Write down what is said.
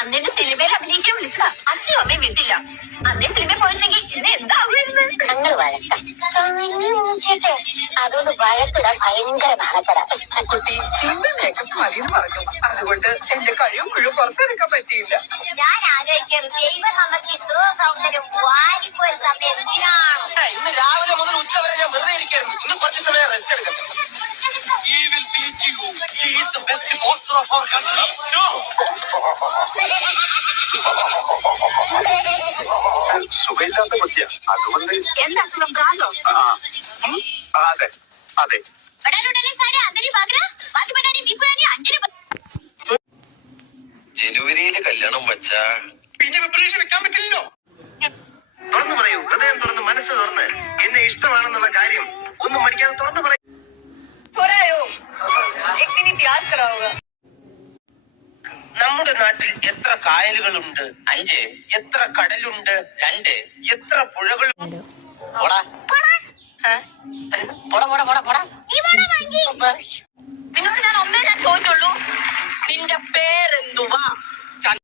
അന്നെ സിനിമയിൽ അഭിനയിക്കാൻ വിളിച്ചതാ. അച്ഛനും അമ്മയും വിട്ടില്ല. അന്നേ സിനിമയിൽ പോയിട്ടുണ്ടെങ്കിൽ ഇത് എന്താകുമായിരുന്നു? ഞങ്ങൾ വഴക്കാം. അതുകൊണ്ട് വഴക്കിടാൻ ഭയങ്കര നാണക്കട. കുട്ടി സിമ്പിൾ മേക്കപ്പ് മതിയെന്ന് പറഞ്ഞു. അതുകൊണ്ട് എന്റെ കഴിവും മുഴുവൻ പുറത്തെടുക്കാൻ പറ്റിയില്ല. ഞാൻ ആലോചിക്കും ദൈവം നമുക്ക് ഇത്രോ സൗന്ദര്യം വാരിപ്പോയ സമയം എന്തിനാണ്? ഇന്ന് രാവിലെ മുതൽ ഉച്ചവരെ ഞാൻ വെറുതെ ഇരിക്കായിരുന്നു. ഇന്ന് കുറച്ച് സമയം റെസ്റ്റ് എടുക്കട്ടെ. He will beat you. He is the best boxer of our country. No. സുഖമില്ലാത്ത കുട്ടിയാ, അതുകൊണ്ട് എന്താ അസുഖം? കാലോ? അതെ അതെ. ജനുവരിയില് കല്യാണം വച്ചാ പിന്നെ ഫെബ്രുവരിയിൽ വെക്കാൻ പറ്റില്ലല്ലോ. തുറന്നു പറയൂ, ഹൃദയം തുറന്ന് മനസ്സ് തുറന്ന് എന്നെ ഇഷ്ടമാണെന്നുള്ള കാര്യം ഒന്നും മടിക്കാതെ തുറന്നു പറയൂ. നമ്മുടെ നാട്ടിൽ എത്ര കായലുകളുണ്ട്? 5. എത്ര കടലുണ്ട്? 2. എത്ര പുഴകളുണ്ട്? പോടാ പോടാ പോടാ പോടാ.